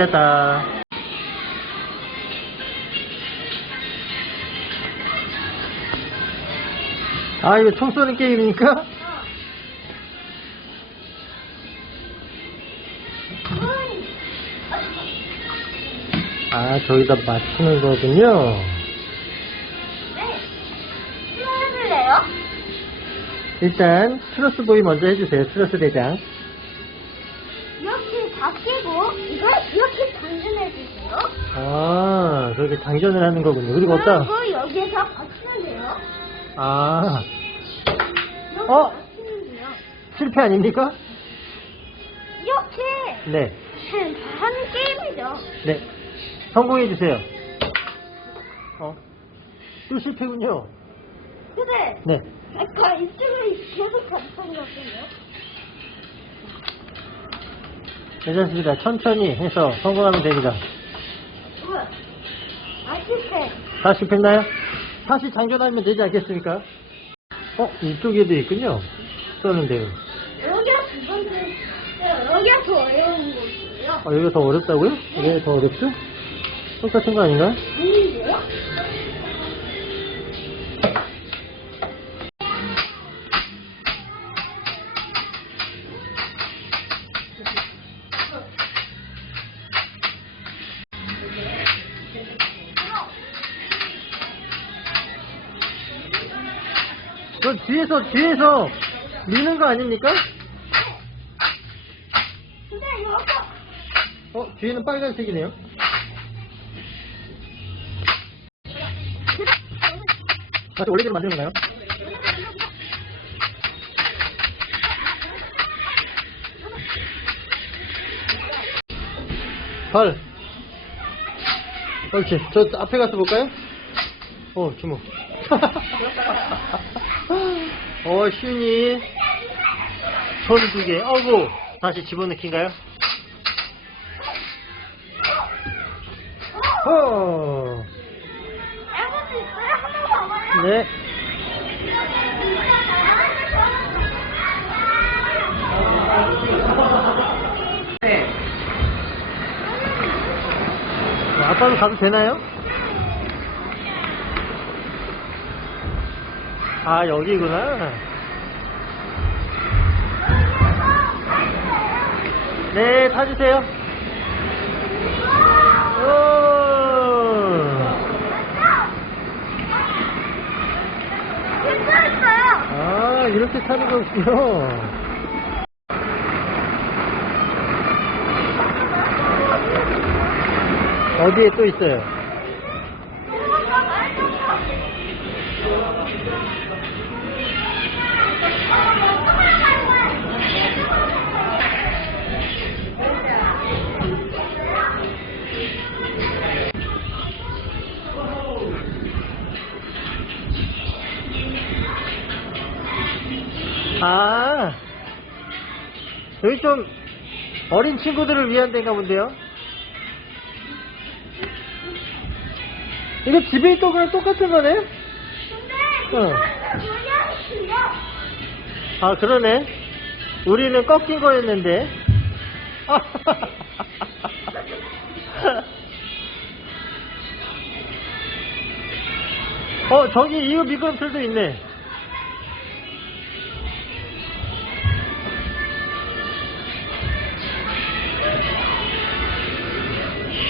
아직 아, 이거 총 쏘는 게임이니까? 아, 저기다 맞추는 거군요. 네. 해줄래요? 일단, 트러스 보이 먼저 해주세요. 트러스 대장. 이렇게 다 끼고 이걸 이렇게 당근해주세요. 아, 그렇게 장전을 하는 거군요. 그리고 돼요. 아, 어? 실패 아닙니까? 이렇게 네, 하는 게임이죠. 네. 성공해주세요. 어? 또 실패군요. 근데 네. 아까 이쪽으로 계속 갔던 거거든요. 괜찮습니다. 천천히 해서 성공하면 됩니다. 우와. 아쉽게. 다 실패했나요? 다시 장전하면 되지 않겠습니까? 어, 이쪽에도 있군요. 쏘는데요. 여기가 두 번째, 여기가 더 어려운 곳이에요. 아, 여기가 더 어렵다고요? 왜더 어렵죠? 똑같은 거 아닌가요? 아닌데요? 저 뒤에서, 뒤에서 미는 거 아닙니까? 어, 뒤에는 빨간색이네요. 다시 원래대로 만드는 건가요? 발. 옳지. 저 앞에 가서 볼까요? 어, 주먹. 어, 쉬니. 손 두 개. 어구. 다시 있어요? 한번 봐봐요. 네. 어, 아빠도 가도 되나요? 아, 여기구나. 네, 타주세요. 아, 이렇게 타는 거군요. 어디에 또 있어요? 아, 여기 좀 어린 친구들을 위한 데인가 본데요? 이거 집에 있던 거랑 똑같은 거네? 어. 아, 그러네. 우리는 꺾인 거였는데. 어, 저기 이거 미끄럼틀도 있네.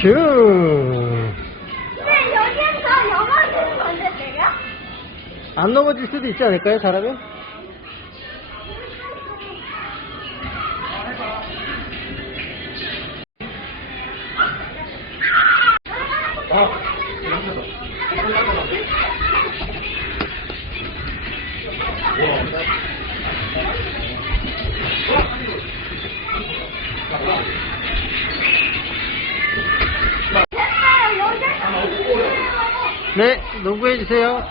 슈. 근데 여기에서 영화를 만들래요? 안 넘어질 수도 있지 않을까요, 잘하면? 네, 농구해 주세요.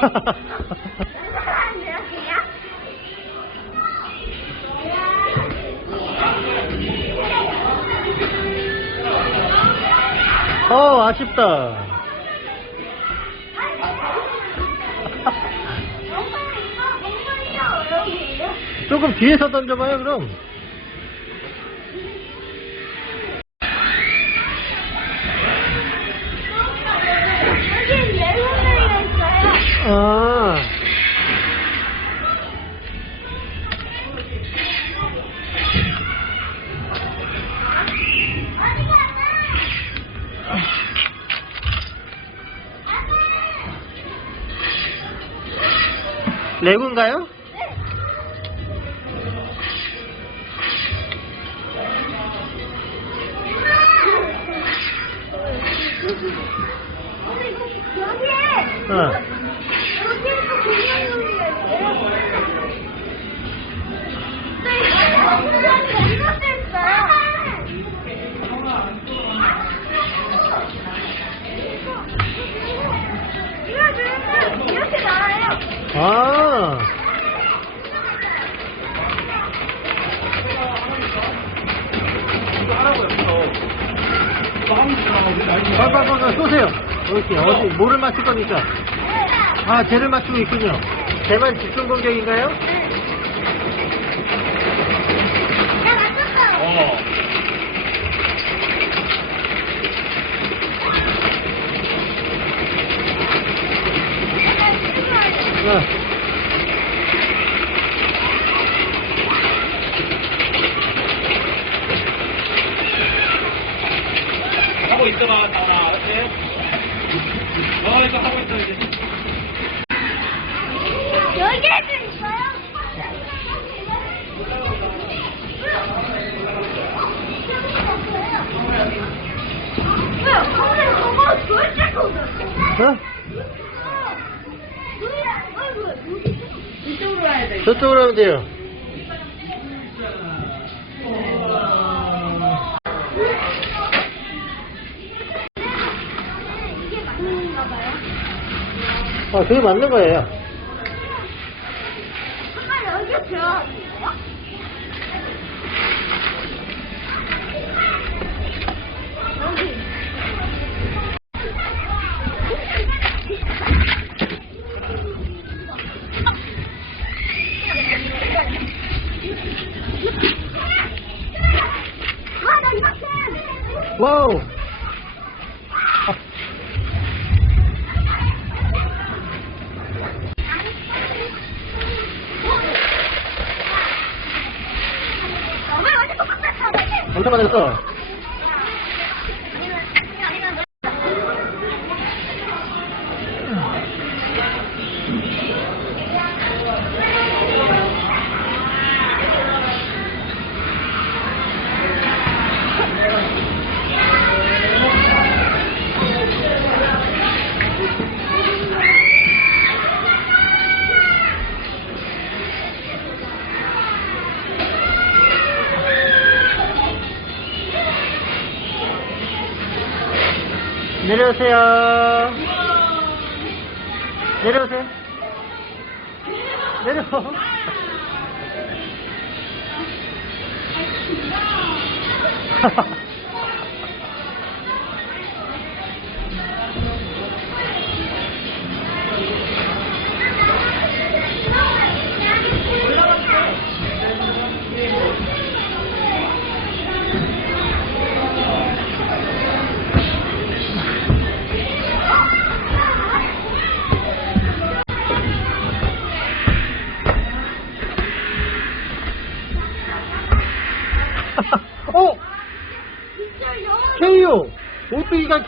하하하하 어, 아쉽다. 조금 뒤에서 던져봐요, 그럼. 아. 레고인가요? 빨빨빨빨 쏘세요. 이렇게 어디 뭐를 맞출 겁니까? 아, 쟤를 맞추고 있군요. 쟤만 집중 공격인가요? 나 맞췄어. 어. 네. 하고 있어봐, 다나. 알았지? 하고 있어, 이제. 여기에도 있어요. 어? 와야 돼. 저쪽으로 하면 돼요. 그게 맞는 거예요. 정말 여기에 들어 내려오세요. 내려오세요. 내려.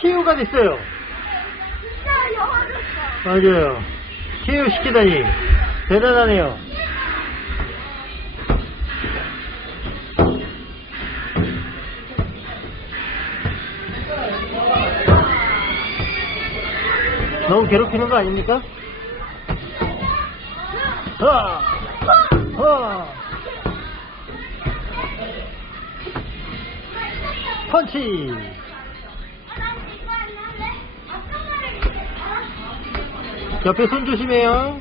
케이오가 됐어요. 맞아요. 케이오 시키다니. 대단하네요. 너무 괴롭히는 거 아닙니까? 하! 하! 펀치! 옆에 손 조심해요.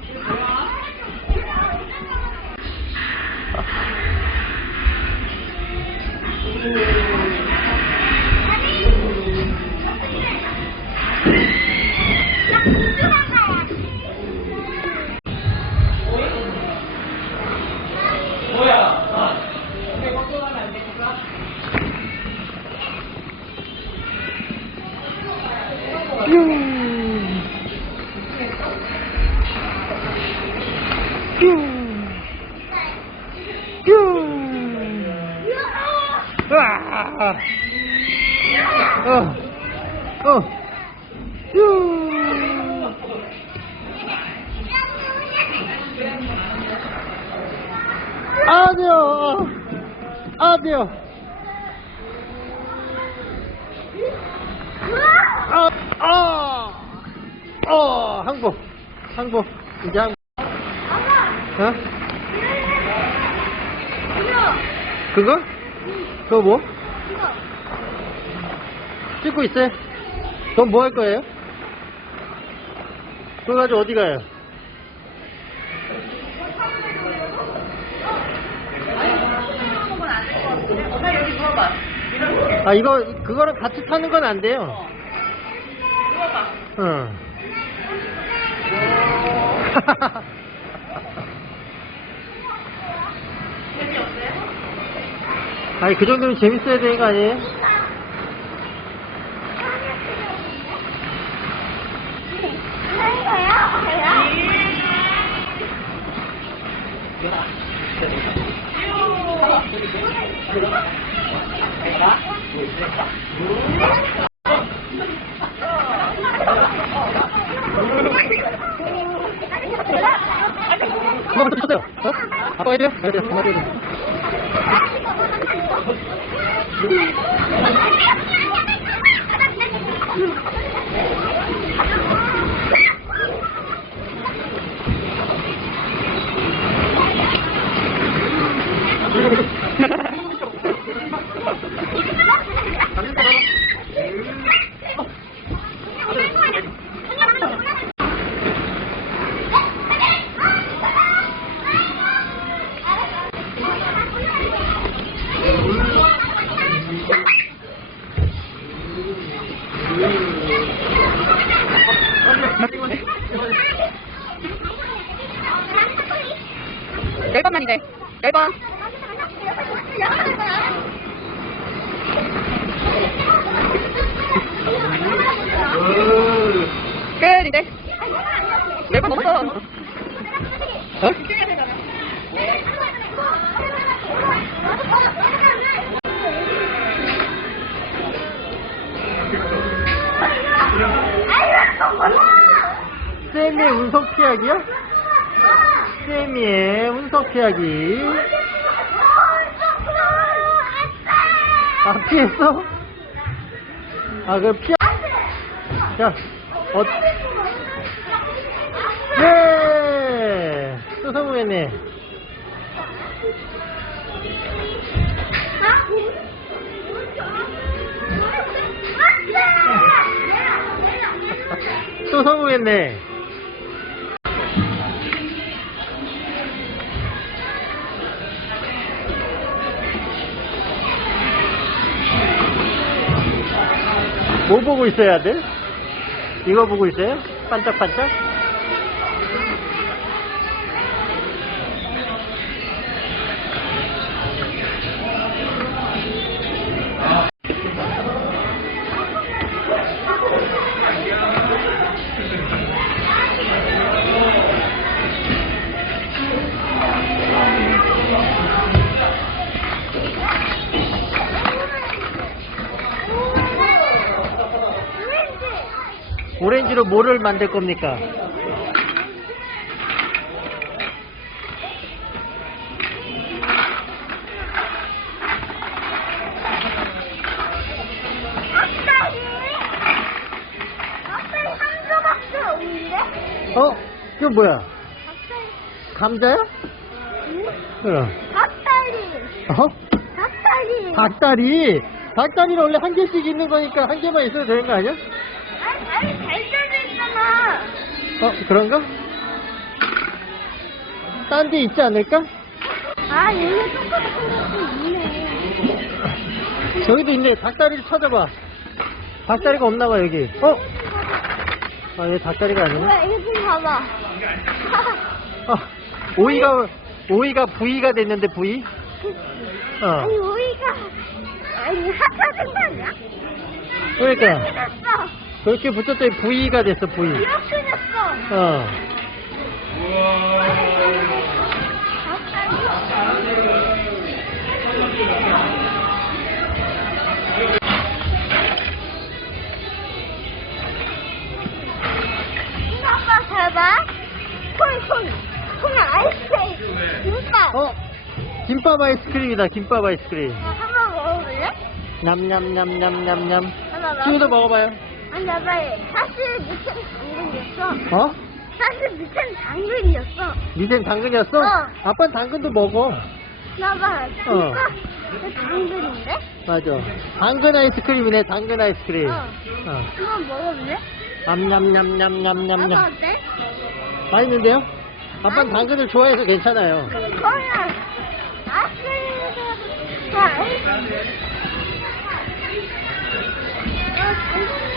아디오. 아, 아, 어, 항복, 항복, 이제 항복. 어? 그거? 그거 뭐? 찍고 있어요. 그럼 뭐 할 거예요? 그거 가지고 어디 가요? 엄마 여기 누워봐. 아, 이거, 그거랑 같이 타는 건 안 돼요. 누워봐. 응. 재미없어요? 아니, 그 정도면 재밌어야 되는 거 아니에요? Hadi. 4번만이네 4번 끝이네 4번 넘었어 어? 쌤의 운석 피하기야? 세미의 운석 피하기. 아, 피했어? 아, 그 피하, 자, 어, 예! 또 성공했네. 또 성공했네. 뭐 보고 있어야 돼? 이거 보고 있어요? 반짝반짝? 뭐를 만들 겁니까? 어? 이거 뭐야? 감자야? 응. 닭다리. 어? 닭다리. 닭다리. 닭다리는 원래 한 개씩 있는 거니까 한 개만 있어도 되는 거 아니야? 어, 그런가? 딴 데 있지 않을까? 아, 여기 똑같은 것도 있네. 저기도 있네. 닭다리를 찾아봐. 닭다리가 없나 봐, 여기. 어? 아, 얘 닭다리가 아니네. 뭐야, 이거 좀 봐봐. 아, 오이가, 오이가 V가 됐는데, V? 어. 아니, 우리가, 아니, 합쳐진 거 아니야? 그러니까. 그렇게 붙였더니 V가 됐어, V. 어. 아빠 잘 봐. 콩, 콩, 콩 아이스크림. 김밥. 어? 김밥 아이스크림이다, 김밥 아이스크림. 한번 먹어볼래? 냠냠냠냠냠냠. 하나 봐. 친구도 먹어봐요. 아니, 나봐 사실 밑에는 당근이었어. 어? 사실 밑에는 당근이었어. 밑엔 당근이었어? 어. 아빠는 당근도 먹어. 나봐 어. 진짜 그 당근인데? 맞아. 당근 아이스크림이네, 당근 아이스크림. 어. 어. 한번 먹어볼래? 아빠 어때? 맛있는데요? 아빠는 당근을 좋아해서 괜찮아요. 그거는 아스리가 자, 여기라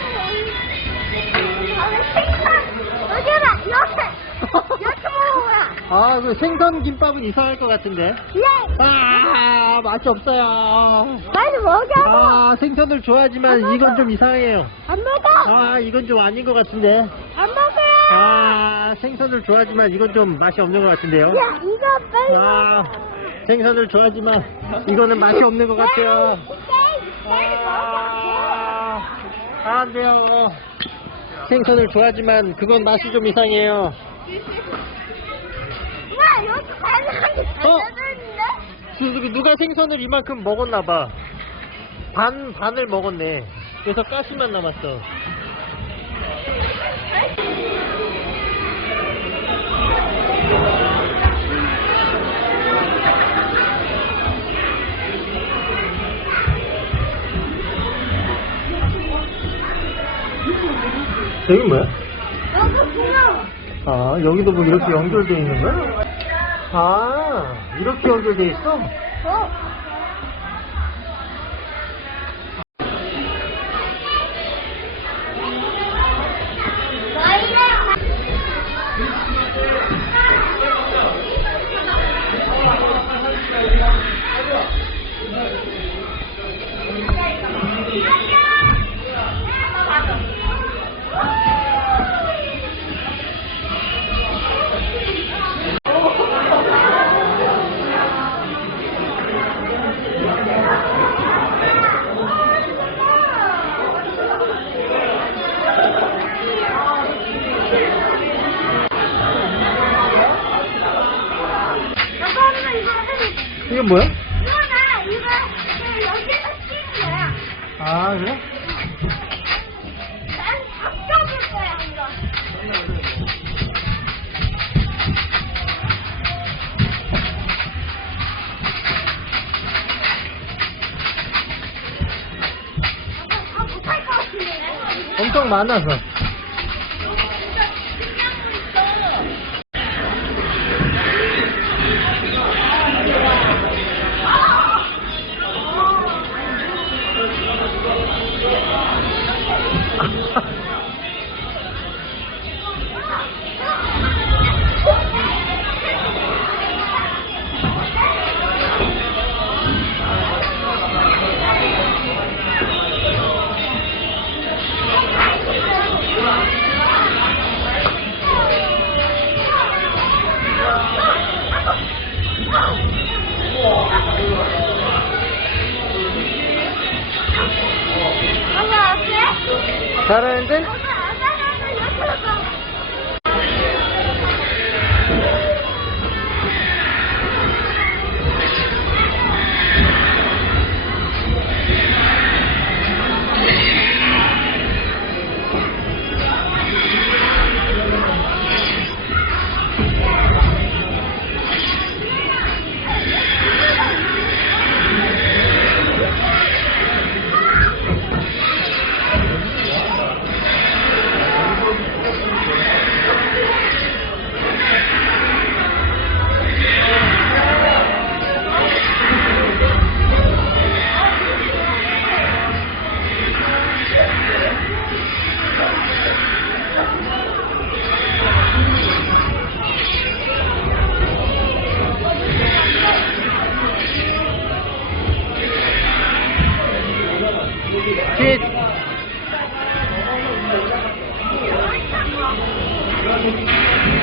아, 그 생선 김밥은 이상할 것 같은데. 예 아, 맛이 없어요. 빨리 먹여 아, 생선을 좋아하지만 이건 좀 이상해요. 안 먹어 아, 이건 좀 아닌 것 같은데. 안 먹어 아, 생선을 좋아하지만 이건 좀 맛이 없는 것 같은데요. 야 이거 빨리 아, 생선을 좋아하지만 이거는 맛이 없는 것 같아요. 빨리 먹어 아, 안 돼요. 생선을 좋아하지만 그건 맛이 좀 이상해요. 와 여기 다양하게 어? 달려있는데 그 누가 생선을 이만큼 먹었나 봐. 반 반을 먹었네. 그래서 가시만 남았어. 여기 뭐야? 아 여기도 뭐 이렇게 연결돼 있는 거야? 아 이렇게 연결돼 있어? 같은데 엄청 어때?